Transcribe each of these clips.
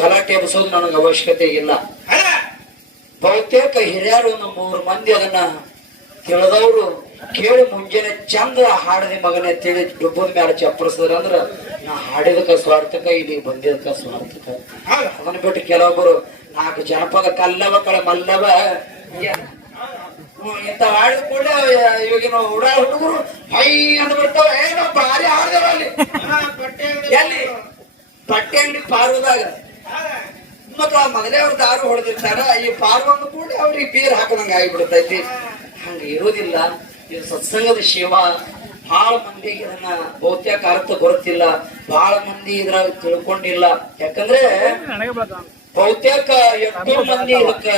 ಗಲಾಟೆ ಎಬ್ಸೋದು ನನಗೆ ಅವಶ್ಯಕತೆ ಇಲ್ಲ. ಬಹುತೇಕ ಹಿರಿಯರು ಒಂದು 3 ಮಂದಿ ಅದನ್ನ ತಿಳಿದವರು ಕೇಳಿ ಮುಂಜಾನೆ ಚಂದ ಹಾಡದಿ ಮಗನೇ ತಿಳಿ ಡುಬ್ಬದ ಮೇಲೆ ಚಪ್ಪರಿಸಿದ್ರ ಅಂದ್ರ ನಾ ಹಾಡಿದಕ್ಕ ಸ್ವಾರ್ಥಕ ಇಲ್ಲಿ ಬಂದಿದಕ್ಕ ಸ್ವಾರ್ಥಕ. ಅದನ್ನ ಬಿಟ್ಟು ಕೆಲವೊಬ್ಬರು 4 ಜನಪದ ಕಲ್ಲವ ಕಳೆ ಮಲ್ಲವ ಇಂತ ಹಾಡಿದ ಕೂಡಲೇ ಇವಾಗಿನ ಹುಡುಗರು ಹೈ ಅಂತ ಬರ್ತಾವ. ಏನೋ ಭಾರಿ ಹಾಡ್ದೇವ ಅಲ್ಲಿ ಎಲ್ಲಿ ಬಟ್ಟೆ ಅಂಗಡಿ ಪಾರುದಾಗ ಮತ್ತ ಮೊದಲೇ ಅವ್ರ ದಾರು ಹೊಡೆದಿರ್ತಾರ. ಈ ಪಾರ್ವಂದು ಕೂಡ ಅವ್ರಿಗೆ ಬೀರ್ ಹಾಕದಂಗ ಆಗಿಬಿಡ್ತೈತಿ. ಹಂಗ ಇರೋದಿಲ್ಲ. ಇದು ಸತ್ಸಂಗದ ಸೇವಾ. ಬಹಳ ಮಂದಿಗೆ ಇದನ್ನ ಬಹುತೇಕ ಅರ್ಥ ಗೊತ್ತಿಲ್ಲ, ಬಹಳ ಮಂದಿ ಇದ್ರಾಗ ತಿಳ್ಕೊಂಡಿಲ್ಲ. ಯಾಕಂದ್ರೆ ಬಹುತೇಕ ಎಷ್ಟೋ ಮಂದಿ ಇದಕ್ಕ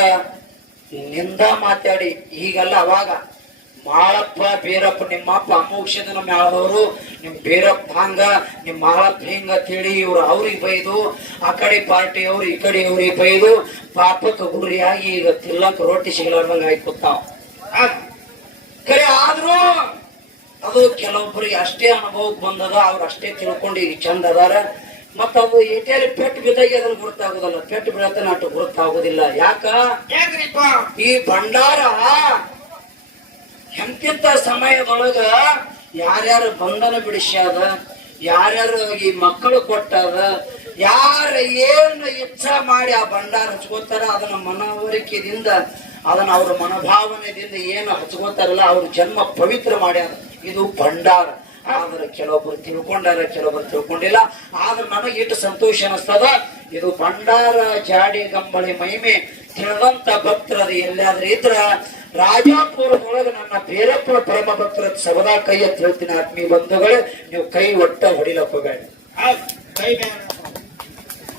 ನಿಂದ ಮಾತಾಡಿ ಈಗಲ್ಲ ಅವಾಗ ಮಾಳಪ್ಪ ಬೀರಪ್ಪ ನಿಮ್ಮಪ್ಪ ಅಮೋಕ್ಷದ ನಮ್ಮ ಯಾವ್ದವ್ರು ನಿಮ್ ಬೀರಪ್ಪ ಹಂಗ ನಿಮ್ ಮಾಳಪ್ಪ ಹಿಂಗ ತಿಳಿ ಇವ್ರು ಅವ್ರಿಗೆ ಬೈದು ಆ ಕಡೆ ಪಾರ್ಟಿ ಅವ್ರು ಈ ಕಡೆ ಅವ್ರಿಗೆ ಬೈದು ಪಾಪಕ್ಕೆ ಗುರಿಯಾಗಿ ಈಗ ತಿಲ್ಲಕ್ ರೊಟ್ಟಿ ಸಿಗಲಾರ್ದಂಗ ಆಗಿ ಕೂತಾವ. ಕರೆ ಆದ್ರೂ ಅದು ಕೆಲವೊಬ್ಬರಿಗೆ ಅಷ್ಟೇ ಅನುಭವಕ್ಕೆ ಬಂದದ, ಅವ್ರು ಅಷ್ಟೇ ತಿಳ್ಕೊಂಡು ಈಗ ಚಂದ ಅದಾರ. ಮತ್ತ ಅದು ಏಟೇಲಿ ಪೆಟ್ಟು ಬಿದ್ದಾಗಿ ಅದನ್ನ ಗುರುತಾಗುದಲ್ಲ, ಪೆಟ್ಟು ಬೀಳತನ ಅಷ್ಟು ಗುರುತಾಗುದಿಲ್ಲ. ಯಾಕ ಈ ಭಂಡಾರ ಎಂತಿಂತ ಸಮಯದೊಳಗ ಯಾರ್ಯಾರು ಬಂಧನ ಬಿಡಿಸ್ಯಾದ, ಯಾರ್ಯಾರು ಈ ಮಕ್ಕಳು ಕೊಟ್ಟಾದ, ಯಾರ ಏನು ಇಚ್ಛಾ ಮಾಡಿ ಆ ಭಂಡಾರ ಹಚ್ಕೋತಾರ ಅದನ್ನ ಮನವರಿಕೆದಿಂದ ಅದನ್ನ ಅವ್ರ ಮನೋಭಾವನೆದಿಂದ ಏನು ಹಚ್ಕೋತಾರಲ್ಲ ಅವ್ರ ಜನ್ಮ ಪವಿತ್ರ ಮಾಡ್ಯಾರ. ಇದು ಭಂಡಾರ. ಆದ್ರೆ ಕೆಲವೊಬ್ರು ತಿಳ್ಕೊಂಡಾರ, ಕೆಲವೊಬ್ರು ತಿಳ್ಕೊಂಡಿಲ್ಲ. ಆದ್ರೆ ನನಗೆ ಇಟ್ಟು ಸಂತೋಷ ಅನಿಸ್ತದ. ಇದು ಭಂಡಾರ ಜಾಡಿ ಗಂಬಳಿ ಮಹಿಮೆ ತಿಳಿದಂತ ಭಕ್ತರದು ಎಲ್ಲಾದ್ರೂ ಇದ್ರ ರಾಜಾಪುರದೊಳಗೆ ನನ್ನ ಬೇರಪ್ಪನ ಪರಮ ಭಕ್ತರ ಸದಾ ಕೈ ಅಂತ ಹೇಳ್ತೀನಿ. ಆತ್ಮೀಯ ಬಂಧುಗಳೇ, ನೀವು ಕೈ ಒಟ್ಟ ಹೊಡಿಲಕ್ಕ ಹೋಗಬೇಡ.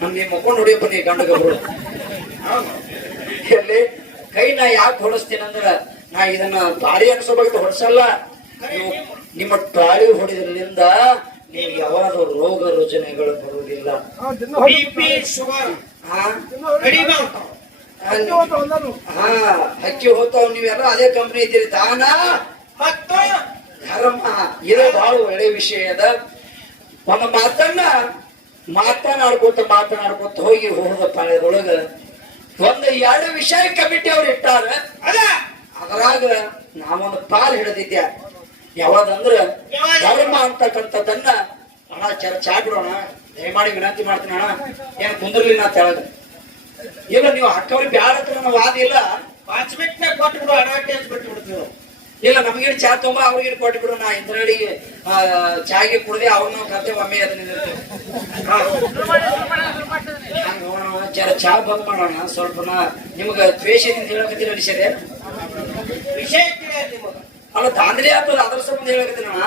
ನಮ್ಗೆ ಮುಕ್ಕೊಂಡು ಹೊಡಿಯಪ್ಪ ನೀ ಗಂಡ ಗಬ್ರು ಎಲ್ಲಿ ಕೈ ನಾ ಯಾಕೆ ಹೊಡಿಸ್ತೀನಿ ಅಂದ್ರ ನಾ ಇದನ್ನ ದಾರಿ ಅನ್ಸೋಬೇಕು ಹೊಡ್ಸಲ್ಲ. ನೀವು ನಿಮ್ಮ ತಾಳಿ ಹೊಡಿದ್ರಿಂದ ನಿಮ್ಗೆ ಯಾವಾಗ ರೋಗ ರುಜಿನಗಳು ಬರುವುದಿಲ್ಲ. ಹಕ್ಕಿ ಹೋಗ್ತಾವ್. ನೀವೆಲ್ಲ ಅದೇ ಕಂಪ್ನಿ ಇದ್ದೀರಿ. ದಾನ ಮತ್ತು ಧರ್ಮ ಇದು ಬಹಳ ಒಳ್ಳೆ ವಿಷಯ ಅದ. ಒಂದು ಮಾತನ್ನ ಮಾತನಾಡ್ಕೊತ ಹೋಗಿ ಹೋದ ಪಾಳ್ಯದೊಳಗ ಒಂದು 2 ವಿಷಯ ಕಮಿಟಿ ಅವ್ರು ಇಟ್ಟಾರ. ಅದರಾಗ ನಾವೊಂದು ಪಾಲ್ ಹಿಡಿದಿದ್ದೆ. ಯಾವ್ದಂದ್ರ ಧರ್ಮ ಅಂತಕ್ಕಂಥದ್ದನ್ನ ಅಣ್ಣ ಚರ್ಚೆ ಬಿಡೋಣ ದಯಮಾಡಿ ವಿನಂತಿ ಮಾಡ್ತೀನಿ ಅಣ್ಣ, ಏನ್ ಕುಂದ್ರಲಿ ನಾ ತೆಳಗ ಇಲ್ಲ. ನೀವು ಹಕ್ಕವ್ರಿಗೆ ಬ್ಯಾಡ ನನ್ನ ವಾದ ಇಲ್ಲ. ವಾಚ್ಮೆಟ್ನಾಗ ಕೊಟ್ಟು ಬಿಡು, ಅಡ್ವಾಂಟೇಜ್ ಬಿಟ್ಟು ಬಿಡ್ತೀವಿ. ಇಲ್ಲ ನಮ್ಗೇನು ಚಾ ತುಂಬ ಅವ್ರಿಗೆ ಕೊಟ್ಟು ಬಿಡು. ನಾ ಇಂದ್ರಡಿ ಚಾಗೆ ಕುಡ್ದೆ ಅವ್ರನ್ನ ಕರ್ತೇವೆ ಒಮ್ಮೆ ಅದನ್ನ ಜರ ಚಾ ಬಂದ್ ಮಾಡೋಣ. ಸ್ವಲ್ಪ ನಿಮ್ಗ ದ್ವೇಷದಿಂದ ಹೇಳಕತ್ತೀನಿ ಅನಿಸಿದೆ. ವಿಷಯ ಅಲ್ಲ ತಾಂದ್ರೆ ಆಗ್ತದ, ಅದ್ರ ಸಂಬಂಧ ಹೇಳಕತ್ತೀನಿ ಅಣ್ಣ.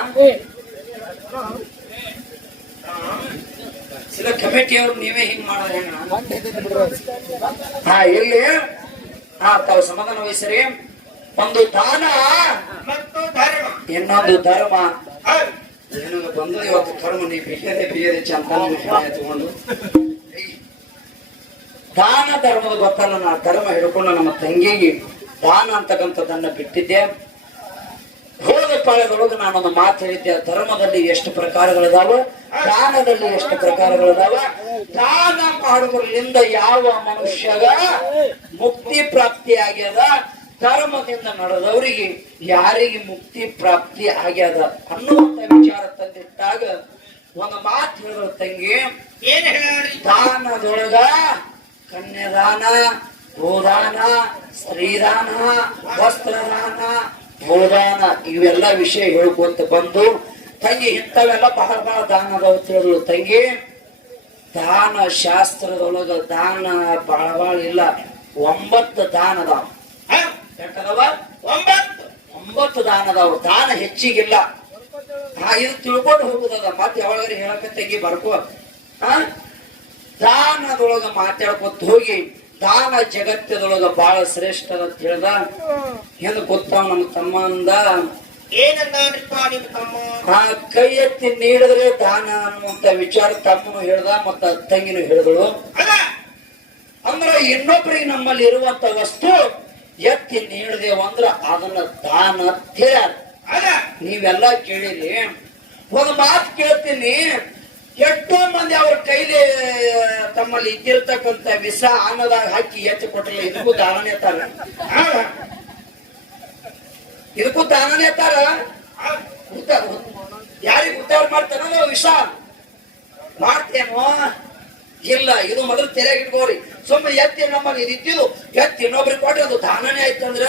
ಇಲ್ಲ ಕಮಿಟಿಯವ್ರು ನೀವೇ ಹಿಂಗ್ ಮಾಡೋಣ. ಇಲ್ಲಿ ತಾವು ಸಮಾಧಾನ ವಹಿಸ್ರಿ. ಒಂದು ದಾನ ಮತ್ತು ಧರ್ಮ, ಇನ್ನೊಂದು ಧರ್ಮ. ನಿನಗೆ ಬಂದು ಇವತ್ತು ಕರ್ಮ ನೀ ಬಿಯದೆ ಚಂದ ತಗೊಂಡು ದಾನ ಧರ್ಮದ ಗೊತ್ತಲ್ಲ. ನಾ ಧರ್ಮ ಹಿಡ್ಕೊಂಡು ನಮ್ಮ ತಂಗಿಗೆ ದಾನ ಅಂತಕ್ಕಂಥದ್ದನ್ನ ಬಿಟ್ಟಿದ್ದೆ. ಹೋದ ಪಾಳ್ಯದೊಳಗೆ ನಾನೊಂದು ಮಾತು ಹೇಳಿದ್ದೆ. ಧರ್ಮದಲ್ಲಿ ಎಷ್ಟು ಪ್ರಕಾರಗಳಿದಾವ, ದಾನದಲ್ಲಿ ಎಷ್ಟು ಪ್ರಕಾರಗಳಿದಾವ. ದಾನ ಮಾಡುವುದರಿಂದ ಯಾವ ಮನುಷ್ಯಗ ಮುಕ್ತಿ ಪ್ರಾಪ್ತಿ ಆಗ್ಯದ, ಧರ್ಮದಿಂದ ನಡೆದವರಿಗೆ ಯಾರಿಗೆ ಮುಕ್ತಿ ಪ್ರಾಪ್ತಿ ಆಗ್ಯದ ಅನ್ನುವಂತ ವಿಚಾರ ತಂದಿಟ್ಟಾಗ ಒಂದು ಮಾತು ಹೇಳಿದ್ರು ತಂಗಿ. ಏನ್ ಹೇಳಿ? ದಾನದೊಳಗ ಕನ್ಯಾದಾನ, ಗೋದಾನ, ಸ್ತ್ರೀದಾನ, ವಸ್ತ್ರದಾನ, ಭೂದಾನ ಇವೆಲ್ಲ ವಿಷಯ ಹೇಳ್ಕೊಂತ ಬಂದು ತಂಗಿ ಇಂಥವೆಲ್ಲ ಬಹಳ ದಾನ ಅದಾವ ತಿಳಿದ್ರು. ತಂಗಿ ದಾನ ಶಾಸ್ತ್ರದೊಳಗ ದಾನ ಬಹಳ ಇಲ್ಲ, 9 ದಾನ ಅದಾವ. ಯಾಕದವ 9 ದಾನ ಅದಾವ. ದಾನ ಹೆಚ್ಚಿಗಿಲ್ಲ. ಇದು ತಿಳ್ಕೊಂಡು ಹೋಗುದದ. ಮತ್ತೆ ಯಾವಾಗಾರ ಹೇಳಕ ತಂಗಿ ಬರ್ಕೋ. ದಾನದೊಳಗ ಮಾತಾಡ್ಕೊತ ಹೋಗಿ ದಾನ ಜಗತ್ತದೊಳಗ ಬಹಳ ಶ್ರೇಷ್ಠ ಅಂತ ಹೇಳ್ದ. ಏನು ಗೊತ್ತಾವ ನಮ್ಮ ತಮ್ಮ ಅಂದ. ಕೈ ಎತ್ತಿ ನೀಡಿದ್ರೆ ದಾನ ಅನ್ನುವಂತ ವಿಚಾರ ತಮ್ಮನು ಹೇಳ್ದ, ಮತ್ತ ತಂಗಿನೂ ಹೇಳಿದಳು. ಅಂದ್ರ ಇನ್ನೊಬ್ರಿಗೆ ನಮ್ಮಲ್ಲಿ ಇರುವಂತ ವಸ್ತು ಎತ್ತಿ ನೀಡದೇವ ಅಂದ್ರ ಅದನ್ನ ದಾನ ಹೇಳ್ಯಾರ. ನೀವೆಲ್ಲ ಕೇಳಿರಿ. ಒಂದು ಮಾತು ಕೇಳ್ತೀನಿ. ಎಷ್ಟೋ ಮಂದಿ ಅವ್ರ ಕೈಲಿ ತಮ್ಮಲ್ಲಿ ಇದ್ದಿರ್ತಕ್ಕಂಥ ವಿಷ ಅನ್ನದಾಗ ಹಾಕಿ ಎತ್ತಿ ಕೊಟ್ಟಿಲ್ಲ. ಇದಕ್ಕೂ ದಾನನೇ ತಾರ, ಇದಕ್ಕೂ ದಾನನೇ ತಾರ. ಯಾರಿಗೆ ಉದ್ದಾರ ಮಾಡ್ತಾನೋ ವಿಷ ಮಾಡ್ತೇನೋ ಇಲ್ಲ. ಇದು ಮೊದಲು ತೆರೆಗೆ ಇಟ್ಕೋರಿ. ಸುಮ್ಮನೆ ಎತ್ತಿ ನಮ್ಮಲ್ಲಿ ಇದ್ದಿದ್ದು ಎತ್ತಿ ಇನ್ನೊಬ್ರಿಗೆ ಕೊಟ್ರೆ ಅದು ದಾನನೇ ಆಯ್ತು ಅಂದ್ರೆ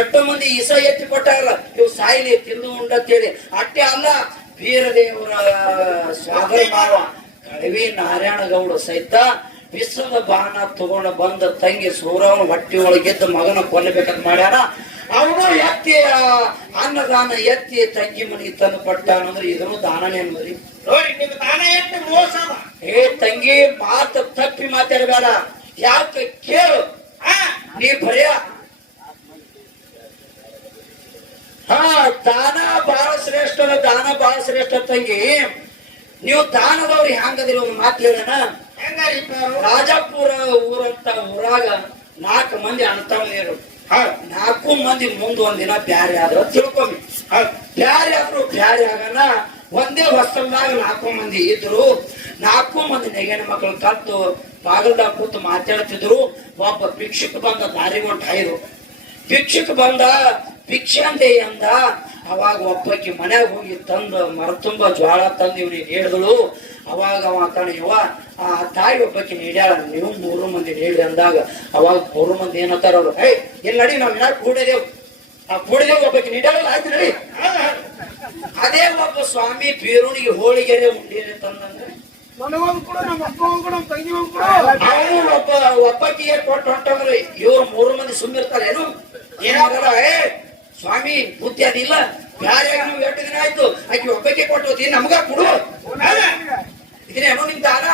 ಎಷ್ಟೋ ಮಂದಿ ಇಸ ಎತ್ತಿ ಕೊಟ್ಟಾರಲ್ಲ, ಇವು ಸಾಯಿಲಿ ತಿಂದು ಉಂಡಂತೇಳಿ. ಅಟ್ಟೆ ಅಲ್ಲ, ವೀರದೇವರ ಸ್ವಾಗತ ಮಾಡುವ ಕಳವಿ ನಾರಾಯಣಗೌಡ ಸಹಿತ ವಿಶ್ವದ ಬಾಣ ತಗೊಂಡ ಬಂದ ತಂಗಿ ಸೂರವನ ಹೊಟ್ಟಿ ಒಳಗೆದ್ದು ಮಗನ ಕೊಲ್ಲಬೇಕಂತ ಮಾಡ್ಯಾರ. ಅವನು ಎತ್ತಿ ಅನ್ನದಾನ ಎತ್ತಿ ತಂಗಿ ಮನೆಗೆ ತಂದು ಪಟ್ಟ ಅನ್ನೋದ್ರೆ ಇದನ್ನು ದಾನನೇ ಅನ್ನೋದ್ರಿ. ನೋಡಿ ನಿಮ್ಗೆ ದಾನ ಎಷ್ಟು ಮೋಸ. ಏ ತಂಗಿ, ಮಾತು ತಪ್ಪಿ ಮಾತಾಡಬೇಡ. ಯಾಕೆ ಕೇಳು, ನೀ ಭಯ. ದಾನ ಬಹಳ ಶ್ರೇಷ್ಠ, ದಾನ ಬಹಳ ಶ್ರೇಷ್ಠ ತಂಗಿ. ನೀವು ದಾನದವ್ರು ಹ್ಯಾಂಗದಿರಿ ಒಂದು ಮಾತು ಹೇಳೋಣ. ರಾಜಾಪುರ ಊರಂತ ಊರಾಗ 4 ಮಂದಿ ಅಣ್ತಮ್ಮರು, 4 ಮಂದಿ ಮುಂದ್ ಒಂದಿನ ಬ್ಯಾರೆ ಆದ್ರು ತಿಳ್ಕೊಮ್ಮಿ. ಬ್ಯಾರೆ ಆದ್ರು ಬ್ಯಾರೆ ಆಗನ ಒಂದೇ ಹೊಸಲ್ದಾಗ 4 ಮಂದಿ ಇದ್ರು. 4 ಮಂದಿ ನೆಗೆನ ಮಕ್ಕಳು ಕಲ್ತು ಬಾಗಲ್ದಾಗ ಕೂತು ಮಾತಾಡ್ತಿದ್ರು. ಒಬ್ಬ ಭಿಕ್ಷುಕ ಬಂದ ದಾರಿ ಹೊಂಟ ಹಾಯ್ದು. ಭಿಕ್ಷುಕ ಬಂದ ಭಿಕ್ಷೆ ಅಂದೆ ಅಂದ. ಅವಾಗ ಒಬ್ಬಕ್ಕೆ ಮನ್ಯಾಗ ಹೋಗಿ ತಂದು ಮರ ತುಂಬ ಜ್ವಾಳ ತಂದು ಇವ್ನಿಗೆ ಹೇಳಿದಳು. ಅವಾಗ ಅವ ಕಣವ ಆ ತಾಯಿ ಒಬ್ಬಕ್ಕೆ ನೀಡ್ಯಾಳ, ನೀವು 3 ಮಂದಿ ನೀಡಿ ಅಂದಾಗ ಅವಾಗ 3 ಮಂದಿ ಏನಂತಾರ ಅವ್ರು, ಏಯ್ ಇಲ್ಲಿ ನಡಿ, ನಾವ್ ಇನ್ನ ಕೂಡಿದೇವು. ಆ ಕೂಡಿದೇವು ಒಬ್ಬಕ್ಕೆ ನೀಡ್ಯಾಳಲ್ಲ, ಆಯ್ತು ನಡಿ. ಅದೇ ಒಬ್ಬ ಸ್ವಾಮಿ ಬೀರುಣಿಗೆ ಹೋಳಿಗೆರೆ ಉಂಡಿಗೆ ತಂದಂದ್ರೆ ಅವನು ಒಬ್ಬಕ್ಕಿಗೆ ಕೊಟ್ಟು ಹೊಂಟಂದ್ರೆ ಇವ್ರು 3 ಮಂದಿ ಸುಮ್ಮಿರ್ತಾರೆ. ಏನು ಏನಾಗಲ್ಲ, ಏ ಸ್ವಾಮಿ ಬುದ್ಧಿ ಅದಿಲ್ಲ, ಬ್ಯಾರೆ ನಾವು 8 ದಿನ ಆಯ್ತು, ಆಕಿ ಒಬ್ಬಕ್ಕೆ ಕೊಟ್ಟು ನಮ್ಗ ಕೊಡು ಇದೇನೋ ನಿಮ್ ದಾನ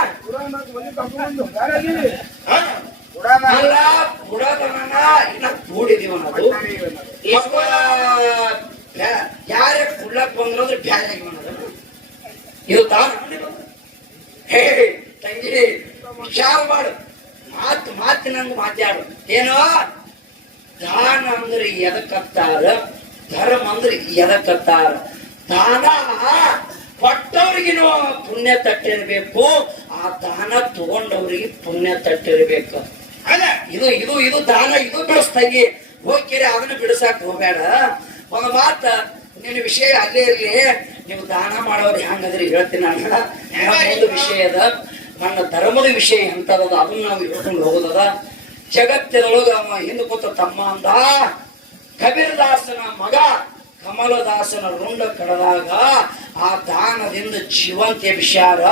ಅಲ್ಲ. ಬುಡದನ ಇನ್ನ ಕೂಡಿದೀವ ನಾವು. ಯಾರೇ ಕುಳ್ಳಕ್ ಬಂದ್ರಂದ್ರೆ ಬ್ಯಾರೆ ಆಗಿವನದ ಇದು ದಾನ. ಹೇ ತಂಗಿ, ವಿಚಾರ ಮಾಡು, ಮಾತಿನಂಗ ಮಾತಾಡು. ಏನೋ ದಾನ ಅಂದ್ರೆ ಎದಕ್ಕತ್ತಾರ, ಧರ್ಮ ಅಂದ್ರೆ ಎದಕ್ಕತ್ತಾರ. ದಾನ ಕೊಟ್ಟವ್ರಿಗಿನೂ ಪುಣ್ಯ ತಟ್ಟಿರ್ಬೇಕು, ಆ ದಾನ ತಗೊಂಡವ್ರಿಗೆ ಪುಣ್ಯ ತಟ್ಟಿರ್ಬೇಕು. ಇದು ಇದು ಇದು ದಾನ, ಇದು ಬಿಡಿಸ್ತಾಗಿ ಹೋಗ್ಕೆರೆ ಅದನ್ನ ಬಿಡಿಸಾಕ್ ಹೋಗ್ಬೇಡ. ಒಂದು ಮಾತ ನಿನ್ನ ವಿಷಯ ಅಲ್ಲೇ ಇರ್ಲಿ. ನೀವು ದಾನ ಮಾಡೋರು ಹೆಂಗದ್ರಿ ಹೇಳ್ತೀನಿ ನಾನು. ಒಂದು ವಿಷಯ ಅದ, ನನ್ನ ಧರ್ಮದ ವಿಷಯ ಎಂತದ ಅದನ್ನ ನಾವು ಹೇಳ್ಕೊಂಡು ಹೋಗೋದದ. ಜಗತ್ತಿನೊಳಗ ಅವ ಹಿಂದೆ ಕೂತ ತಮ್ಮ ಅಂದ, ಕಬೀರದಾಸನ ಮಗ ಕಮಲದಾಸನ ರುಂಡ ಕಡದಾಗ ಆ ದಾನದಿಂದ ಜೀವಂತ ಅಭಿಷಾರ.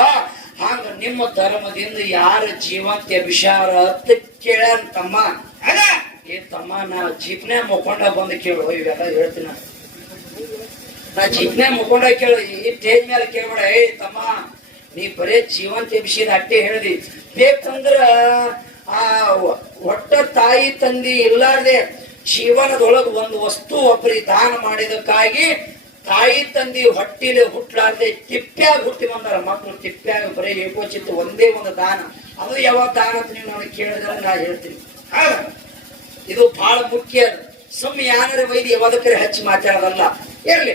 ಹಂಗ ನಿಮ್ಮ ಧರ್ಮದಿಂದ ಯಾರ ಜೀವಂತ ಅಭಿಷಾರ ಅಂತ ಕೇಳ್ಯಾನ ತಮ್ಮ. ಏ ತಮ್ಮ, ನಾ ಜೀಪ್ನೇ ಮುಖಂಡ ಬಂದು ಕೇಳು, ಇವೆಲ್ಲ ಹೇಳ್ತೀನ. ನಾ ಜೀಪ್ನೇ ಮುಖಂಡ ಕೇಳು, ಈ ಟೇಜ್ ಮೇಲೆ ಕೇಳ್ಬೇಡ. ಏ ತಮ್ಮ, ನೀ ಬರೇ ಜೀವಂತ ಅಭಿಷೇಕ ಅಟ್ಟೆ ಹೇಳ್ದಿ. ಬೇಕಂದ್ರ ಆ ಒಟ್ಟ ತಾಯಿ ತಂದಿ ಇಲ್ಲಾರ್ದೆ ಜೀವನದೊಳಗ ಒಂದು ವಸ್ತು ಒಬ್ಬರಿಗೆ ದಾನ ಮಾಡಿದಕ್ಕಾಗಿ ತಾಯಿ ತಂದಿ ಹೊಟ್ಟಿಲೆ ಹುಟ್ಲಾರ್ದೆ ತಿಪ್ಪ್ಯಾಗ ಹುಟ್ಟಿ ಬಂದಾರ ಮಕ್ಕಳು. ತಿಪ್ಪ್ಯಾಗ ಬರೀ ಏಕೋಚಿತ್ತು ಒಂದೇ ಒಂದು ದಾನ. ಅದು ಯಾವಾಗ ದಾನ ಅಂತ ನೀವು ನನಗೆ ಕೇಳಿದ್ರೆ ನಾ ಹೇಳ್ತೀನಿ. ಇದು ಬಹಳ ಮುಖ್ಯ. ಸುಮ್ಮನೆ ಯಾರ ವೈದ್ಯ ಯಾವದಕ್ಕರೆ ಹಚ್ಚಿ ಮಾತಾಡೋದಲ್ಲ. ಇರ್ಲಿ,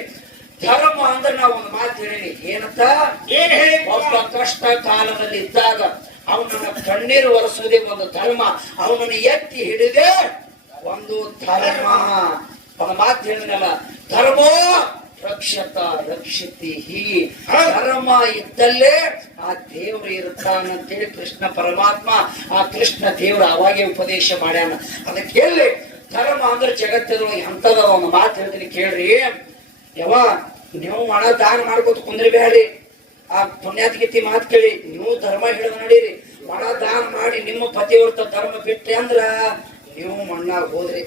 ಧರ್ಮ ಅಂದ್ರೆ ನಾವು ಒಂದು ಮಾತು ಹೇಳಿ. ಏನಂತ, ಒಬ್ಬ ಕಷ್ಟ ಕಾಲದಲ್ಲಿ ಇದ್ದಾಗ ಅವನನ್ನ ಕಣ್ಣೀರು ಒರೆಸುವುದೇ ಒಂದು ಧರ್ಮ. ಅವನನ್ನು ಎತ್ತಿ ಹಿಡಿದೇ ಒಂದು ಧರ್ಮ. ಒಂದು ಮಾತು ಹೇಳಿದ್ನಲ್ಲ, ಧರ್ಮೋ ರಕ್ಷತ ರಕ್ಷಿತಿ. ಧರ್ಮ ಇದ್ದಲ್ಲೇ ಆ ದೇವ್ರು ಇರ್ತಾನಂತೇಳಿ ಕೃಷ್ಣ ಪರಮಾತ್ಮ, ಆ ಕೃಷ್ಣ ದೇವ್ರು ಅವಾಗೆ ಉಪದೇಶ ಮಾಡ್ಯಾನ. ಅದಕ್ಕೆ ಹೇಳಿ, ಧರ್ಮ ಅಂದ್ರೆ ಜಗತ್ತದೊಳಗೆ ಎಂತದ ಒಂದು ಮಾತು ಹೇಳ್ತೀನಿ ಕೇಳ್ರಿ. ಯಾವ ನೀವು ಮನ ದಾನ ಮಾಡ್ಕೊತ ಕುಂದ್ರಬೇಡಿ. ಆ ಪುಣ್ಯಾತ್ಗಿತ್ತಿ ಮಾತು ಕೇಳಿ, ನೀವು ಧರ್ಮ ಹಿಡಿದು ನಡೀರಿ. ಮನ ದಾನ ಮಾಡಿ ನಿಮ್ಮ ಪತಿವ್ರತ ಧರ್ಮ ಬಿಟ್ರಿ ಅಂದ್ರ ನೀವು ಮಣ್ಣಾಗ ಹೋದ್ರಿ.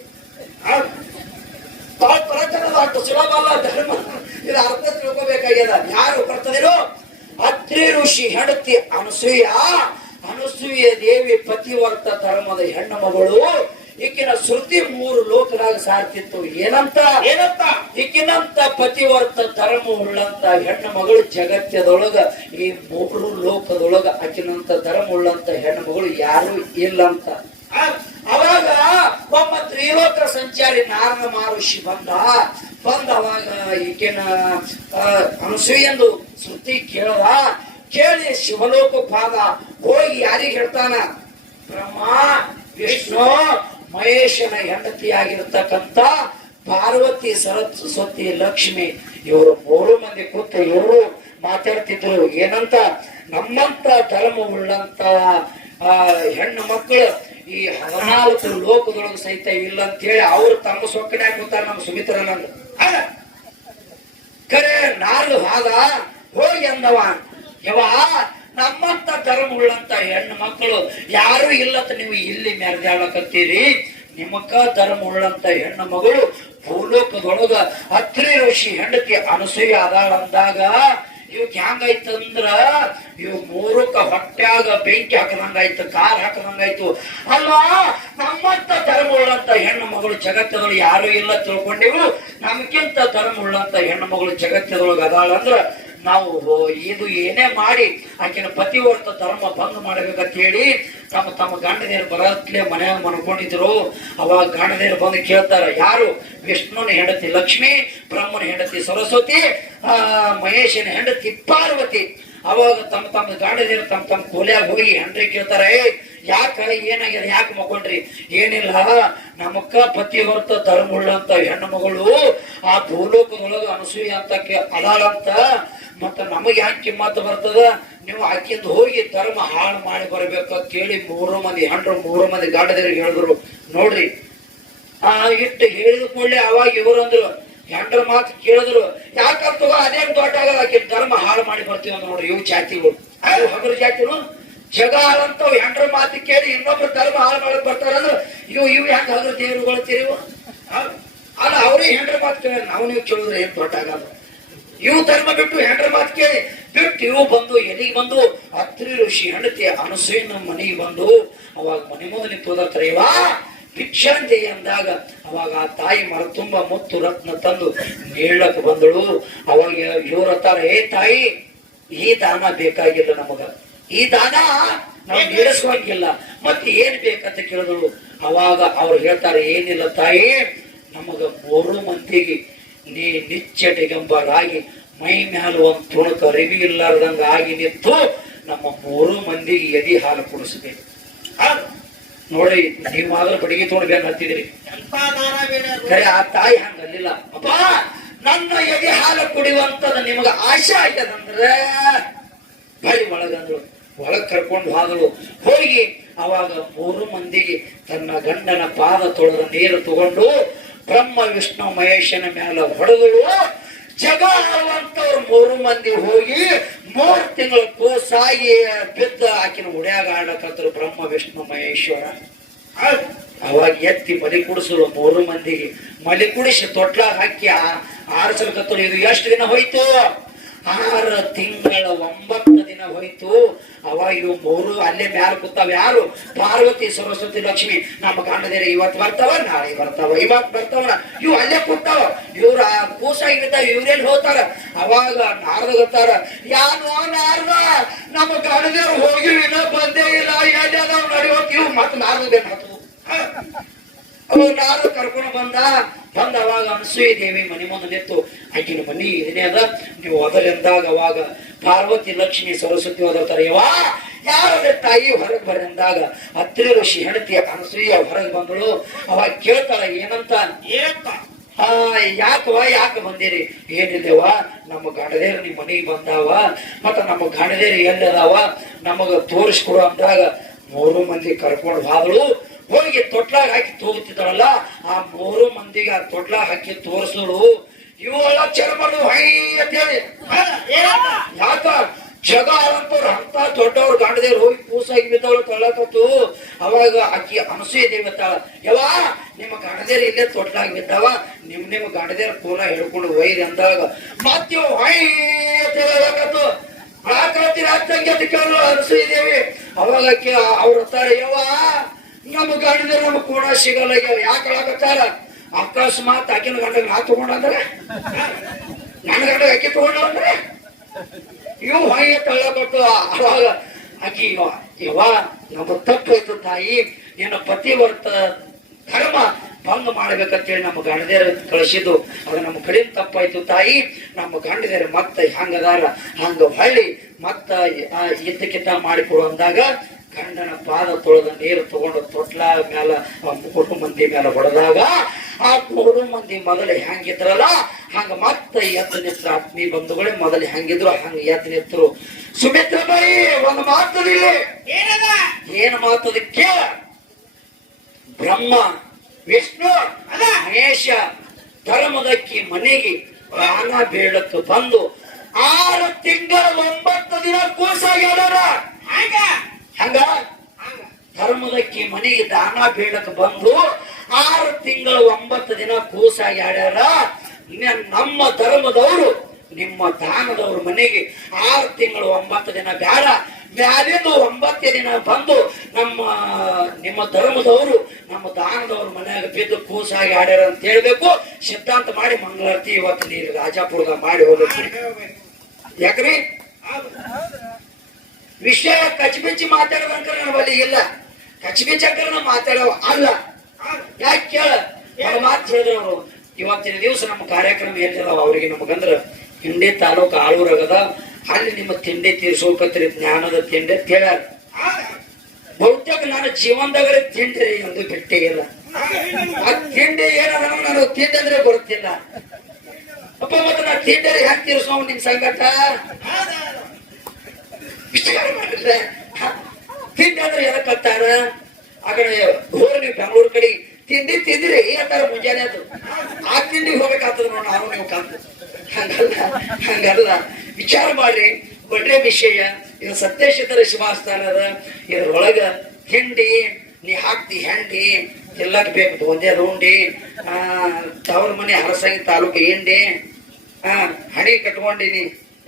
ಅಷ್ಟು ಸುಲಭ ಅಲ್ಲ ಧರ್ಮ. ಇದು ಅರ್ಥ ತಿಳ್ಕೋಬೇಕಾಗ್ಯದ. ಯಾರು ಬರ್ತದಿರೋ, ಅತ್ರಿ ಋಷಿ ಹೆಂಡತಿ ಅನಸೂಯ ದೇವಿ ಪತಿವರ್ತ ಧರ್ಮದ ಹೆಣ್ಣು ಮಗಳು. ಈಕಿನ ಶ್ರುತಿ 3 ಲೋಕದಾಗ ಸಾರ್ತಿತ್ತು. ಏನಂತ ಈಕಿನಂತ ಪತಿವರ್ತ ಧರ್ಮ ಉಳ್ಳಂತ ಹೆಣ್ಣು ಮಗಳು ಜಗತ್ತದೊಳಗ ಈ 3 ಲೋಕದೊಳಗ ಆಕಿನಂತ ಧರ್ಮ ಉಳ್ಳಂತ ಹೆಣ್ಣು ಮಗಳು ಯಾರು ಇಲ್ಲಂತ. ಅವಾಗ ಒಬ್ಬ ತ್ರಿಲೋಕ ಸಂಚಾರಿ ನಾರದ ಮಹರ್ಷಿ ಬಂದ. ಅವಾಗ ಈಕೆನ ಅನಸೂಯಂದು ಶ್ರುತಿ ಕೇಳದ. ಕೇಳಿ ಶಿವಲೋಕ ಪಾದ ಹೋಗಿ ಯಾರಿಗೆ ಹೇಳ್ತಾನ? ಬ್ರಹ್ಮ, ವಿಷ್ಣು, ಮಹೇಶನ ಹೆಂಡತಿಯಾಗಿರ್ತಕ್ಕಂಥ ಪಾರ್ವತಿ, ಸರಸ್ವತಿ, ಲಕ್ಷ್ಮಿ ಇವರು 3 ಮಂದಿ ಕೂತ ಇವರು ಮಾತಾಡ್ತಿದ್ರು. ಏನಂತ? ನಮ್ಮಂತ ಧರ್ಮ ಉಳ್ಳಂತ ಹೆಣ್ಣು ಮಕ್ಕಳು ಈ 14 ಲೋಕದೊಳಗೆ ಸಹಿತ ಇಲ್ಲ ಅಂತ ಹೇಳಿ ಅವ್ರು ತಮ್ಮ ಸೊಕ್ಕನ್ಯಾಗ ಕೂತಾರ. ನಮ್ಮ ಸುಮಿತ್ರನಂದ ಕರೆ ನಾಲ್ಕು ಭಾಗ ಹೋಗಿ ಅಂದವ, ಯವ ನಮ್ಮಂತ ಧರ್ಮ ಉಳ್ಳಂತ ಹೆಣ್ಣು ಮಕ್ಕಳು ಯಾರು ಇಲ್ಲತ್ತ ನೀವು ಇಲ್ಲಿ ಮೆರೆದಾಡಕತ್ತೀರಿ. ನಿಮಕ್ಕ ಧರ್ಮ ಉಳ್ಳಂತ ಹೆಣ್ಣು ಮಗಳು ಭೂಲೋಕದೊಳಗ ಅತ್ರಿ ಋಷಿ ಹೆಂಡತಿ ಅನಸೂಯ ಅದಾಳ ಅಂದಾಗ ಇವಕ್ ಹೆಂಗಾಯ್ತಂದ್ರ ಇವ್ 3ಕ್ಕ ಹೊಟ್ಟ್ಯಾಗ ಬೆಂಕಿ ಹಾಕದಂಗಾಯ್ತು, ಕಾರ್ ಹಾಕದಂಗಾಯ್ತು. ಅಲ್ಲ, ನಮ್ಮಂತ ಧರ್ಮ ಉಳ್ಳಂತ ಹೆಣ್ಣು ಮಗಳು ಜಗತ್ತದೊಳಗೆ ಯಾರು ಇಲ್ಲ ತಿಳ್ಕೊಂಡಿವು. ನಮ್ಗಿಂತ ಧರ್ಮ ಉಳ್ಳಂತ ಹೆಣ್ಣು ಮಗಳು ಜಗತ್ತದೊಳಗೆ ಅದಾಳ ಅಂದ್ರ ನಾವು ಇದು ಏನೇ ಮಾಡಿ ಆಕಿನ ಪತಿವರ್ತ ಧರ್ಮ ಭಂಗ ಮಾಡಬೇಕಂತ ಹೇಳಿ ತಮ್ಮ ಗಂಡದೇರು ಬರತ್ಲೆ ಮನ್ಯಾಗ ಮನ್ಕೊಂಡಿದ್ರು. ಅವಾಗ ಗಂಡದೇರು ಬಂದು ಕೇಳ್ತಾರ, ಯಾರು? ವಿಷ್ಣುನ ಹೆಂಡತಿ ಲಕ್ಷ್ಮಿ, ಬ್ರಹ್ಮನ ಹೆಂಡತಿ ಸರಸ್ವತಿ, ಮಹೇಶನ ಹೆಂಡತಿ ಪಾರ್ವತಿ. ಅವಾಗ ತಮ್ಮ ಗಂಡದೇರು ತಮ್ಮ ಕೋಲ್ಯಾಗ ಹೋಗಿ ಹೆಂಡ್ರಿ ಕೇಳ್ತಾರ, ಯಾಕ ಏನಾಗ್ಯದ, ಯಾಕೆ ಮಕ್ಕೊಂಡ್ರಿ? ಏನಿಲ್ಲ, ನಮಕ್ಕ ಪತಿ ಹೊರತ ಧರ್ಮ ಉಳ್ಳಂತ ಹೆಣ್ಣು ಮಗಳು ಆ ಭೂಲೋಕದೊಳಗ ಅನಸೂಯ ಅಂತ ಅದಾಳಂತ. ಮತ್ತ ನಮಗ್ ಯಾಕೆ ಕಿಮ್ಮತ್ತು ಬರ್ತದ? ನೀವು ಆಕಿಂದ ಹೋಗಿ ಧರ್ಮ ಹಾಳು ಮಾಡಿ ಬರ್ಬೇಕಂತ ಹೇಳಿ 3 ಮಂದಿ ಹೆಂಡ್ರು 3 ಮಂದಿ ಗಂಡದೇವ್ರಿಗೆ ಹೇಳಿದ್ರು. ನೋಡ್ರಿ, ಇಟ್ಟು ಹೇಳಿದ ಕೂಡಲೇ ಅವಾಗ ಇವರು ಅಂದ್ರು, ಹೆಂಡ್ರ ಮಾತು ಕೇಳಿದ್ರು. ಯಾಕಂತ ಅದೇನ್ ದೊಡ್ಡ ಆಗಲ್ಲ, ಆಕಿನ ಧರ್ಮ ಹಾಳು ಮಾಡಿ ಬರ್ತೀವಿ ಅಂತ. ನೋಡ್ರಿ, ಇವು ಜಾತಿಗಳು, ಹಗರ ಜಾತಿನು ಜಗಾಳ ಅಂತ ಹೆಂಡ್ರ ಮಾತು ಕೇಳಿ ಇನ್ನೊಬ್ರು ಧರ್ಮ ಹಾಳು ಮಾಡಕ್ ಬರ್ತಾರಂದ್ರ ಇವು ಹೆಂಗ ಹಗರ ದೇವ್ರುಗಳು ಅಲ್ಲ, ಅವ್ರಿಗೆ ಹೆಂಡ್ರ ಮಾತು ಕೇಳಿ ನಾವು ನೀವು ಕೇಳಿದ್ರೆ ಏನ್ ದೊಡ್ಡ ಆಗಲ್ಲ. ಇವು ಧರ್ಮ ಬಿಟ್ಟು ಹೆಂಡ್ರ ಮಾತು ಕೇಳಿ ಬಿಟ್ಟು ಇವು ಬಂದು ಎಲ್ಲಿಗೆ ಬಂದು ಅತ್ರಿ ಋಷಿ ಹೆಂಡತಿ ಅನಸೂಯನ ಮನೆಗೆ ಬಂದು ಅವಾಗ ಮನೆ ಮುಂದೆ ನಿಂತು ಹೋದರ್ತಾರೆ. ಇವಾ ಭಿಕ್ಷಾಂತಿ ಅಂದಾಗ ಅವಾಗ ಆ ತಾಯಿ ಮರ ತುಂಬ ಮುತ್ತು ರತ್ನ ತಂದು ನೀಳಕ್ ಬಂದಳು. ಅವಾಗ ಇವ್ರತ್ತಾರ, ಏ ತಾಯಿ, ಈ ದಾನ ಬೇಕಾಗಿಲ್ಲ ನಮಗ, ಈ ದಾನ ನಾವು ನೀಡಿಸುವಂಗಿಲ್ಲ, ಮತ್ತೆ ಏನ್ ಬೇಕಂತ ಕೇಳಿದಳು. ಅವಾಗ ಅವ್ರು ಹೇಳ್ತಾರೆ, ಏನಿಲ್ಲ ತಾಯಿ, ನಮಗ 3 ಮಂದಿಗೆ ನೀ ನಿಚ್ಚಟಿಗಂಬರಾಗಿ ಮೈ ಮ್ಯಾಲ ಒಂದ್ ತುಣುಕ ಅರಿವಿ ಇಲ್ಲಾರ್ದಂಗ ಆಗಿ ನಿಂತು ನಮ್ಮ 3 ಮಂದಿಗೆ ಎದಿ ಹಾಲು ಕುಡಿಸ್ಬೇಕು. ನೋಡಿ, ನೀವಾದ್ರೂ ಬಡಿಗೆ ತೊಗೊಂಡು ಬೇನ್ ಹತ್ತಿದ್ರಿ. ಆ ತಾಯಿ ಹಂಗಲ್ಲಿಲ್ಲ. ಅಪ್ಪ, ನನ್ನ ಎದಿ ಹಾಲು ಕುಡಿಯುವಂತದ ನಿಮಗ ಆಶೆ ಆಗ್ಯದಂದ್ರೆ ಬಳಿ ಒಳಗಂದ್ರು. ಒಳಗ್ ಕರ್ಕೊಂಡು ಹೋದಳು. ಹೋಗಿ ಅವಾಗ 3 ಮಂದಿಗೆ ತನ್ನ ಗಂಡನ ಪಾದ ತೊಳೆದ ನೀರು ತಗೊಂಡು ಬ್ರಹ್ಮ ವಿಷ್ಣು ಮಹೇಶನ ಮೇಲೆ ಹೊಡೆದಳು. ಜಗ ಆಳುವಂತವ್ರು 3 ಮಂದಿ ಹೋಗಿ 3 ತಿಂಗಳ ಕೂಸಾಗಿ ಬಿದ್ದ ಆಕಿನ ಉಡ್ಯಾಗ ಆಡಕತ್ತರು ಬ್ರಹ್ಮ ವಿಷ್ಣು ಮಹೇಶ್ವರ. ಅವಾಗ ಎತ್ತಿ ಮಲಿ ಕುಡಿಸಲು 3 ಮಂದಿಗೆ ಮಲಿ ಕುಡಿಸಿ ತೊಟ್ಲಾಗ ಹಾಕಿ ಆರಿಸಲ್ಕತ್ತರು. ಇದು ಎಷ್ಟು ದಿನ ಹೋಯ್ತು? 6 ತಿಂಗಳ 9 ದಿನ ಹೋಯ್ತು. ಅವಾಗ ಇವು 3 ಅಲ್ಲೇ ಮ್ಯಾಲ ಕೂತಾವ. ಯಾರು? ಪಾರ್ವತಿ, ಸರಸ್ವತಿ, ಲಕ್ಷ್ಮಿ. ನಮ್ಮ ಗಂಡದೇರ ಇವತ್ತು ಬರ್ತಾವ, ನಾಳೆ ಬರ್ತಾವ, ಇವತ್ತು ಬರ್ತಾವ, ಇವು ಅಲ್ಲೇ ಕೂತಾವ. ಇವ್ರ ಕೂಸಾಗಿರ್ತಾವ, ಇವ್ರೇನ್ ಹೋಗ್ತಾರ. ಅವಾಗ ನಾರದ ಗೊತ್ತಾರ, ಯಾರು ನಾರದ, ನಮ್ಮ ಗಂಡದೇವ್ರು ಹೋಗಿ ಇನ್ನೂ ಬಂದೇ ಇಲ್ಲ, ಎಲ್ಲಾದ ನಡೆಯೋತ್. ಇವು ಮತ್ತೆ ನಾರದೇನ್ ಹತ್ತು ನಾರದ ಕರ್ಕೊಂಡು ಬಂದ ಅವಾಗ ಅನಸೂಯ ದೇವಿ ಮನೆ ಮುಂದೆ ನಿಂತು, ಆಕಿನ ಮನಿ ಇದನ್ನೇ ಅದ, ನೀವು ಹೋದರೆಂದಾಗ ಅವಾಗ ಪಾರ್ವತಿ, ಲಕ್ಷ್ಮಿ, ಸರಸ್ವತಿ ಹೋದರ್ತಾರೆ. ಯವಾ ಯಾರ ತಾಯಿ ಹೊರಗೆ ಬರಂದಾಗ ಅತ್ರಿ ಋಷಿ ಹೆಂಡತಿ ಅನಸೂಯ ಹೊರಗೆ ಬಂದಳು. ಅವಾಗ ಕೇಳ್ತಾಳ, ಏನಂತ? ಯಾಕೆ ಬಂದಿರಿ? ಏನಿಲ್ಲವ, ನಮ್ಮ ಗಂಡದೇರು ನಿಮ್ಮ ಮನೆಗೆ ಬಂದಾವ, ಮತ್ತ ನಮ್ಮ ಗಂಡದೇರು ಎಲ್ಲದಾವ ನಮಗ ತೋರಿಸ್ಕೊಡು ಅಂದಾಗ 3 ಮಂದಿ ಕರ್ಕೊಂಡು ಹೋದಳು. ಹೋಗಿ ತೊಟ್ಲಾಗ ಹಾಕಿ ತೋಗುತ್ತಿದ್ದಾಳಲ್ಲ, ಆ 3 ಮಂದಿಗೆ ಆ ತೊಟ್ಲಾಗ ಹಾಕಿ ತೋರಿಸಲು ಇವೆಲ್ಲ ಚರ್ಮಗಳು ಹೈ ಅಂತೇಳಿ. ಯಾಕ ಜಗ ಅಂತವ್ರು ಅಂತ ದೊಡ್ಡವ್ರು ಗಂಡದೇವ್ರು ಹೋಗಿ ಕೂಸಾಗಿ ಬಿದ್ದವಳು ತೊಳಕತ್ತು. ಅವಾಗ ಆಕಿ ಅನಸೂಯ ದೇವಿ ಅಂತಾಳ, ಯವಾ ನಿಮ್ಮ ಗಂಡದೇರು ಇಲ್ಲೇ ತೊಟ್ಲಾಗಿ ಬಿದ್ದಾವ, ನಿಮ್ಮ ಗಂಡದೇವ್ರ ಕೂಲ ಹಿಡ್ಕೊಂಡು ಒಯ್ರಿ ಅಂದಾಗ ಮತ್ತೆ ಹೈ ಅಂತ ಹೇಳಕತ್ತು. ಆಕತ್ತೀರ ಅತ್ತಂಗೆ ಅಂತ ಕೇಳಲು ಅನಸೂಯ ದೇವಿ. ಅವಾಗ ಅವ್ರ ಹತ್ತಾರ, ಯವಾ ನಮ್ಮ ಗಂಡದೇವ್ರು ನಮ್ಮ ಕೂಡ ಸಿಗಲ್ಲ. ಯಾಕೆ ಹೇಳಕತ್ತಾರ? ಅಕಸ್ಮಾತ್ ಆಕಿನ ಗಂಡಗೆ ನಾ ತಗೊಂಡಂದ್ರೆ, ನನ್ನ ಗಂಡಗೆ ಅಕ್ಕಿ ತಗೊಂಡ್ರೆ ಇವು ಹೊಯ್ಯ ತಳ್ಳಕೊಟ್ಟು. ಅವಾಗ ಆಕಿ, ಇವ ನಮ್ಮ ತಪ್ಪು ಆಯ್ತು ತಾಯಿ, ನಿನ್ನ ಪತಿವರ್ತ ಧರ್ಮ ಭಂಗ ಮಾಡ್ಬೇಕಂತೇಳಿ ನಮ್ಮ ಗಂಡದೇರ ಕಳಿಸಿದ್ದು ಅದು ನಮ್ಮ ಕಡೆಯಿಂದ ತಪ್ಪಾಯ್ತು ತಾಯಿ. ನಮ್ಮ ಗಂಡದೇರ ಮತ್ತ ಹೆಂಗದಾರ ಹಂಗ ಹೊಳ್ಳಿ ಮತ್ತ ಇದ್ದಕ್ಕಿದ್ದ ಮಾಡಿಕೊಡು ಅಂದಾಗ ಗಂಡನ ಪಾದ ತೊಳೆದ ನೀರು ತಗೊಂಡು ತೊಟ್ಲ ಮ್ಯಾಲ 3 ಮಂದಿ ಮೇಲೆ ಹೊಡೆದಾಗ ಆ 3 ಮಂದಿ ಮೊದಲು ಹೆಂಗಿದ್ರಲ್ಲ ಹಂಗ ಮತ್ತ ಎದ್ದು ನಿತ್ರ ಆತ್ಮೀ ಬಂಧುಗಳೇ ಮೊದಲು ಹೆಂಗಿದ್ರು ಹಂಗ ಎದ್ದು ನಿತ್ರು. ಸುಮಿತ್ರ ಬಾಯಿ ಒಂದು ಮಾತದಿಲ್ಲ, ಏನು ಮಾತದ ಕೇಳ. ಬ್ರಹ್ಮ ವಿಷ್ಣು ಮಹೇಶ ಧರ್ಮದಕ್ಕಿ ಮನೆಗೆ ಪ್ರಾಣ ಬೇಡಕ್ಕೆ ಬಂದು 6 ತಿಂಗಳ 9 ದಿನ ಕೂಸಾಗ್ಯಾರ. ಹಂಗ ಧರ್ಮದಕ್ಕಿ ಮನೆಗೆ ದಾನ ಬೇಡಕ್ಕೆ ಬಂದು 6 ತಿಂಗಳ 9 ದಿನ ಕೂಸಾಗಿ ಆಡ್ಯಾರ. ನಮ್ಮ ಧರ್ಮದವರು ನಿಮ್ಮ ದಾನದವ್ರ ಮನೆಗೆ 6 ತಿಂಗಳು 9 ದಿನ ಬೇಡ, ಬ್ಯಾಲಿಂದು 9 ದಿನ ಬಂದು ನಿಮ್ಮ ಧರ್ಮದವರು ನಮ್ಮ ದಾನದವ್ರ ಮನೆಯಾಗ ಬಿದ್ದು ಕೂಸಾಗಿ ಆಡ್ಯಾರ ಅಂತ ಹೇಳ್ಬೇಕು. ಸಿದ್ಧಾಂತ ಮಾಡಿ ಮಂಗಳಾರತಿ ಇವತ್ತು ನೀರು ರಾಜಾಪುರದ ಮಾಡಿ ಹೋಗ್ಬೇಕು. ಯಾಕ್ರಿ ವಿಷಯ ಕಚ್ಬಿಚ್ಚಿ ಮಾತಾಡೋದಂಕ ನನ್ನ ಬಳಿ ಇಲ್ಲ. ಕಚ್ಬಿಚ್ಚಂಕರ ನಾವು ಮಾತಾಡೋ ಅಲ್ಲ. ಯಾಕೆ ಕೇಳ ಮಾತು ಹೇಳಿದ್ರು ಅವರು. ಇವತ್ತಿನ ದಿವಸ ನಮ್ಮ ಕಾರ್ಯಕ್ರಮ ಎಲ್ಲಿದಾವ ಅವ್ರಿಗೆ ನಮಗಂದ್ರ ಹಿಂಡಿ ತಾಲೂಕು ಆಳೂರಾಗದ ಅಲ್ಲಿ ನಿಮ್ಮ ತಿಂಡಿ ತೀರ್ಸೋಕತ್ರಿ ಜ್ಞಾನದ ತಿಂಡಿ ಅಂತ ಹೇಳ್ಯಾರ. ಬಹುತೇಕ ನಾನು ಜೀವನದಾಗ ತಿಂಡಿ ಎಂದು ಬಿಟ್ಟೇ ಇಲ್ಲ. ಆ ತಿಂಡಿ ಏನದ ನಾನು ತಿಂಡಿ ಅಂದ್ರೆ ಗೊತ್ತಿಲ್ಲ ಅಪ್ಪ. ಮತ್ತೆ ನಾ ತಿಂಡಿ ಹೆಂಗ್ ತೀರ್ಸೋ ನಿಮ್ ಸಂಗಟ ವಿಚಾರ ಮಾಡಿದ್ರೆ ತಿಂಡಿ ಅಂದ್ರೆ ಎದಕ್ಕತ್ತಾರ. ಆ ಕಡೆ ಹೋರಿ ನೀವು ಬೆಂಗಳೂರು ಕಡೆ ತಿಂಡಿ ತಿಂದ್ರಿ ಅಂತಾರ ಮುಂಜಾನೆ. ಅದು ಆ ತಿಂಡಿಗೆ ಹೋಗ್ಬೇಕಾಗ್ತದ ನೋಡಿ ನಾವು ನೀವು ಕಾಂತ. ಹಂಗಲ್ಲ ವಿಚಾರ ಮಾಡ್ರಿ. ಒಳ್ಳೆ ವಿಷಯ ಇದು. ಸತ್ಯಶಿತರ ಶಿವಾಸ್ಥಾನ ಅದ. ಇದ್ರೊಳಗ ಹಿಂಡಿ ನೀ ಹಾಕ್ತಿ ಹೆಂಡಿ ಎಲ್ಲಕ್ ಬೇಕು ಒಂದೇ ಉಂಡಿ. ತವ್ರ ಮನೆ ಹರಸಂಗಿ ತಾಲೂಕು ಹಿಂಡಿ ಹಣಿ ಕಟ್ಕೊಂಡಿನಿ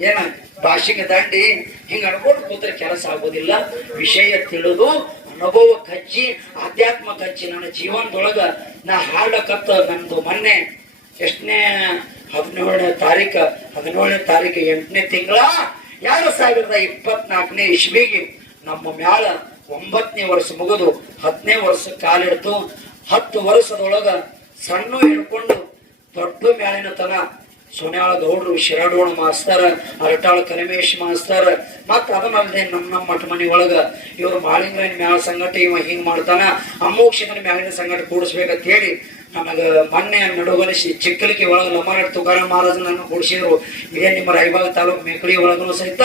ಏನ ಭಾಷೆಗೆ ದಾಂಡಿ ಹಿಂಗ ಅನ್ಕೊಂಡು ಕೂತ್ರೆ ಕೆಲಸ ಆಗೋದಿಲ್ಲ. ವಿಷಯ ತಿಳಿದು ಅನುಭವ ಕಚ್ಚಿ ಆಧ್ಯಾತ್ಮ ಕಚ್ಚಿ ನನ್ನ ಜೀವನದೊಳಗ ನಾ ಹಾಡಕತ್ತ ನಂದು ಮೊನ್ನೆ ಎಷ್ಟನೇ 17ನೇ ತಾರೀಕು 8ನೇ ತಿಂಗಳ 2024ನೇ ಇಸ್ವಿಗೆ ನಮ್ಮ ಮ್ಯಾಳ 9ನೇ ವರ್ಷ ಮುಗಿದು 10ನೇ ವರ್ಷ ಕಾಲಿಡ್ತು. 10 ವರ್ಷದೊಳಗ ಸಣ್ಣ ಹಿಡ್ಕೊಂಡು ದೊಡ್ಡ ಮ್ಯಾಲಿನ ತನ ಸೋನ್ಯಾಳ ಗೌಡ್ರು, ಶಿರಾಡೋಣ ಮಾಸ್ತರ್, ಅರಟಾಳ ಕರಿಮೇಶ್ ಮಾಸ್ತರ್, ಮತ್ತ ಅದನ್ನಲ್ಲದೆ ನಮ್ಮ ಮಠ ಮನಿ ಒಳಗ ಇವ್ರು ಮಾಳಿಂಗನ ಮ್ಯಾಲ ಸಂಗಟ ಇವ ಹಿಂಗ್ ಮಾಡ್ತಾನ, ಅಮೋಕ್ಷನ ಮ್ಯಾಲಿನ ಸಂಗಟ ಕೂಡಿಸ್ಬೇಕಂತ ಹೇಳಿ ನಮಗ ಮೊನ್ನೆ ನಡುಗನಿಸಿ ಚಿಕ್ಕಲಿಗೆ ಒಳಗ ಲಮಾರಡ್ ತುಕಾರಾಮ್ ಮಹಾರಾಜ್ ನನ್ನ ಕೂಡಿಸಿದ್ರು. ಇದೇ ನಿಮ್ಮ ರಾಯಬಾಗ ತಾಲೂಕು ಮೇಕಳಿ ಒಳಗೂ ಸಹಿತ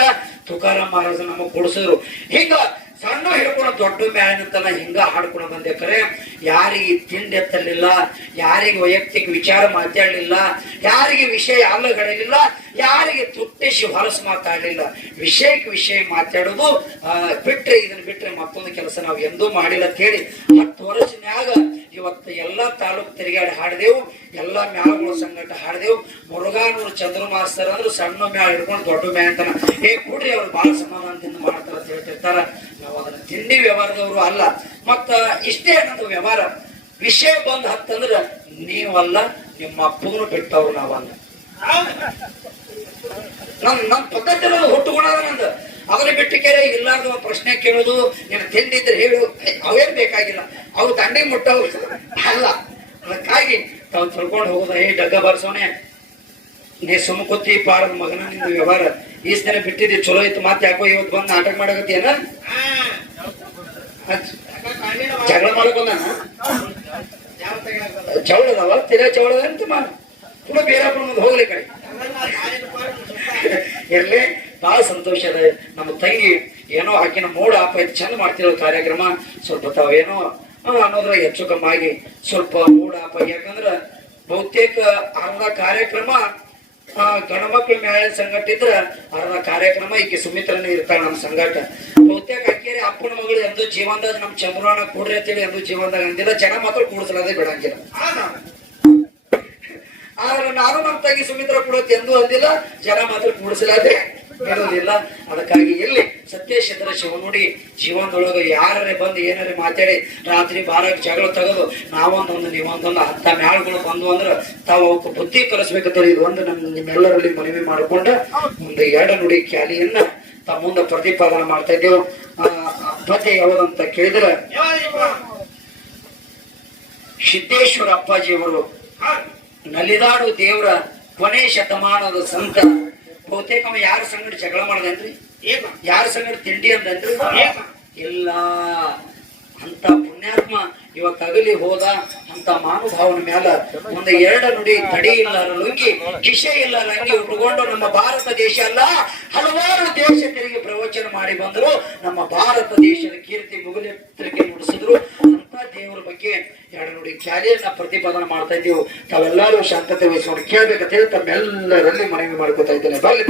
ತುಕಾರಾಮ್ ಮಹಾರಾಜ್ ನಮಗ್ ಕೂಡಿಸಿದ್ರು. ಹಿಂಗ ಸಣ್ಣ ಹಿಡ್ಕೊಂಡು ದೊಡ್ಡ ಮ್ಯಾಲಿನಂತಲ್ಲ ಹಿಂಗ ಹಾಡ್ಕೊಂಡು ಬಂದೆ. ಖರೆ ಯಾರಿಗೆ ತಿಂಡಿ ಎತ್ತಲಿಲ್ಲ, ಯಾರಿಗೆ ವೈಯಕ್ತಿಕ ವಿಚಾರ ಮಾತಾಡಲಿಲ್ಲ, ಯಾರಿಗೆ ವಿಷಯ ಅಲ್ಲಗಡಲಿಲ್ಲ, ಯಾರಿಗೆ ತುಟ್ಟಿಸಿ ಹೊಲಸು ಮಾತಾಡಲಿಲ್ಲ. ವಿಷಯಕ್ಕೆ ವಿಷಯ ಮಾತಾಡೋದು ಬಿಟ್ರೆ ಇದನ್ನ ಬಿಟ್ರೆ ಮತ್ತೊಂದು ಕೆಲಸ ನಾವು ಎಂದೂ ಮಾಡಿಲ್ಲ ಅಂತ ಹೇಳಿ 10 ವರ್ಷನ್ಯಾಗ ಇವತ್ತು ಎಲ್ಲಾ ತಾಲೂಕು ತಿರುಗಾಡಿ ಹಾಡ್ದೇವು. ಎಲ್ಲಾ ಮ್ಯಾಳಗಳ ಸಂಗಟ ಹಾಡ್ದೇವು. ಮುರುಘಾನೂರು ಚಂದ್ರ ಮಾಸ್ತರ್ ಅಂದ್ರೆ ಸಣ್ಣ ಮ್ಯಾಳ ಹಿಡ್ಕೊಂಡು ದೊಡ್ಡ ಮ್ಯಾಳ ಅಂತಾನ ಕೂಡ್ರಿ ಅವ್ರು ಬಹಳ ಸಮಾಧಾನದಿಂದ ಮಾಡ್ತಾರ ಅಂತ ಹೇಳ್ತಿರ್ತಾರ. ನಾವು ಅದನ್ನ ತಿಂಡಿ ವ್ಯವಹಾರದವರು ಅಲ್ಲ. ಮತ್ತ ಇಷ್ಟೇ ನಮ್ದು ವ್ಯವಹಾರ. ವಿಷಯ ಬಂದ್ ಹತ್ತಂದ್ರ ನೀವಲ್ಲ, ನಿಮ್ಮ ಅಪ್ಪಗೂ ಬಿಟ್ಟವ್ರು ನಾವಲ್ಲ. ನಮ್ ಪದ್ಧತಿ ಹುಟ್ಟುಗುಣ ನಂದು. ಅದನ್ನ ಬಿಟ್ಟು ಕೇಳಿ ಇಲ್ಲಾರ್ದು ಪ್ರಶ್ನೆ ಕೇಳೋದು, ನೀನು ತಿಂಡಿದ್ರೆ ಹೇಳು, ಅವೇನ್ ಬೇಕಾಗಿಲ್ಲ. ಅವು ದಂಡಿಗೆ ಮುಟ್ಟವು ಅಲ್ಲ. ಅದಕ್ಕಾಗಿ ತಾವು ತಿಳ್ಕೊಂಡು ಹೋಗೋದ ಡಗ್ಗ ಬರ್ಸೋನೆ ನೀ ಸುಮ್ಮ ಕೂತಿ ಪಾಡದ ಮಗನ ನಿಂದು ವ್ಯವಹಾರ. ಈ ದಿನ ಬಿಟ್ಟಿದ್ದಿ ಚಲೋ ಇತ್ತು, ಮತ್ತೆ ಯಾಕೋ ಇವತ್ತು ಬಂದು ನಾಟಕ ಮಾಡಕತ್ತೀಯನ, ಜಗಳ ಮಾಡಕೊಂಡ ಚವಳದವ ತಿರ ಚವಳದ ಅಂತ ಕೂಡ ಬೇರೆ ಹೋಗ್ಲಿ ಕಡೆ ಇರ್ಲಿ. ಬಹಳ ಸಂತೋಷ ಅದ. ನಮ್ಮ ತಂಗಿ ಏನೋ ಆಕಿನ ಮೂಡ್ ಆಪ ಐತಿ, ಚಂದ ಮಾಡ್ತಿರೋ ಕಾರ್ಯಕ್ರಮ. ಸ್ವಲ್ಪ ತಾವೇನೋ ಅನ್ನೋದ್ರ ಹೆಚ್ಚು ಕಮ್ಮಿ ಆಗಿ ಸ್ವಲ್ಪ ಮೂಡ್ ಆಪ. ಯಾಕಂದ್ರ ಬಹುತೇಕ ಅರ್ಧ ಕಾರ್ಯಕ್ರಮ ಗಣಮಕ್ಳ ಮ್ಯಾಳ ಸಂಗಟ ಇದ್ರ ಅರ್ಧ ಕಾರ್ಯಕ್ರಮ ಈಕೆ ಸುಮಿತ್ರನೇ ಇರ್ತಾಳ ನಮ್ಮ ಸಂಗಟ. ಬಹುತೇಕ ಅಕ್ಕೇರಿ ಅಪ್ಪನ ಮಗಳು ಎಂದು ಜೀವನದಾಗ ನಮ್ ಚಂದ್ರಣ್ಣ ಕೂಡ್ರಿ ಅಂತೇಳಿ ಎಂದು ಜೀವನದಾಗ ಅಂದಿಲ್ಲ. ಜನ ಮಾತ್ರ ಕೂಡಿಸಲಾದೆ ಬಿಡಂಗಿಲ್ಲ. ಆದ್ರೆ ನಾನು ನಮ್ಮ ತಂಗಿ ಸುಮಿತ್ರ ಕೊಡೋತ್ ಎಂದೂ ಅಂದಿಲ್ಲ, ಜನ ಮಾತ್ರ ಕೂಡಿಸಲಾದೆ ಬಿಡೋದಿಲ್ಲ. ಅದಕ್ಕಾಗಿ ಎಲ್ಲಿ ಸತ್ಯಶಿತರ ಶಿವನುಡಿ ಜೀವನದೊಳಗ ಯಾರೇ ಬಂದು ಏನಾರೇ ಮಾತಾಡಿ ರಾತ್ರಿ ಬಾರಕ್ಕೆ ಜಗಳ ತೆಗೆದು ನಾವೊಂದೊಂದು ನೀವೊಂದೊಂದು 10 ಮ್ಯಾಳ್ಗಳು ಬಂದು ಅಂದ್ರ ತಾವು ಅವಕ್ಕೆ ಬುದ್ಧಿ ಕಲಿಸ್ಬೇಕಂತ ಇದು ಒಂದು ನಿಮ್ಮೆಲ್ಲರಲ್ಲಿ ಮನವಿ ಮಾಡಿಕೊಂಡ ಒಂದು 2 ನುಡಿ ಖ್ಯಾಲಿಯನ್ನ ತಮ್ಮ ಮುಂದೆ ಪ್ರತಿಪಾದನೆ ಮಾಡ್ತಾ ಇದ್ದೇವೆ. ಪದ್ಯ ಯಾವುದಂತ ಕೇಳಿದ್ರೆ ಸಿದ್ದೇಶ್ವರ ಅಪ್ಪಾಜಿಯವರು ಹೌದು. ನಲಿದಾಡು ದೇವರ ಕೊನೆ ಶತಮಾನದ ಸಂತ. ಬಹುತೇಕ ಅವ ಯಾರ ಸಂಗಡ ಜಗಳ ಮಾಡದನ್ರಿ, ಏನು? ಯಾರ ಸಂಗಡ ತಿಂಡಿ ಅಂದನ್ರಿ ಏನು? ಇಲ್ಲ. ಅಂತ ಪುಣ್ಯಾತ್ಮ ಇವಾಗ ತಗಲಿ ಹೋದ ಅಂತ ಮಾನುಭಾವನ ಮ್ಯಾಲ ಒಂದು ಎರಡು ನುಡಿ ತಡಿ ಇಲ್ಲಾರ ಲುಂಗಿ ಕಿಶೆ ಇಲ್ಲಾರ ಅಂಗಿ ಉಟ್ಕೊಂಡು ನಮ್ಮ ಭಾರತ ದೇಶ ಅಲ್ಲ ಹಲವಾರು ದೇಶಗಳಿಗೆ ಪ್ರವಚನ ಮಾಡಿ ಬಂದ್ರು. ನಮ್ಮ ಭಾರತ ದೇಶದ ಕೀರ್ತಿ ಮುಗಿಲೆತ್ತರಿಕೆ ನುಡಿಸಿದ್ರು. ಅಂತ ದೇವರ ಬಗ್ಗೆ ಎರಡು ನುಡಿ ಖ್ಯಾಲಿಯನ್ನ ಪ್ರತಿಪಾದನೆ ಮಾಡ್ತಾ ಇದ್ದೀವಿ. ತಾವೆಲ್ಲರೂ ಶಾಂತತೆ ವಹಿಸ್ಕೊಂಡು ಕೇಳ್ಬೇಕಂತ ಹೇಳಿ ತಮ್ಮೆಲ್ಲರಲ್ಲಿ ಮನವಿ ಮಾಡ್ಕೊತಾ ಇದ್ದೇನೆ. ಬರಲಿ.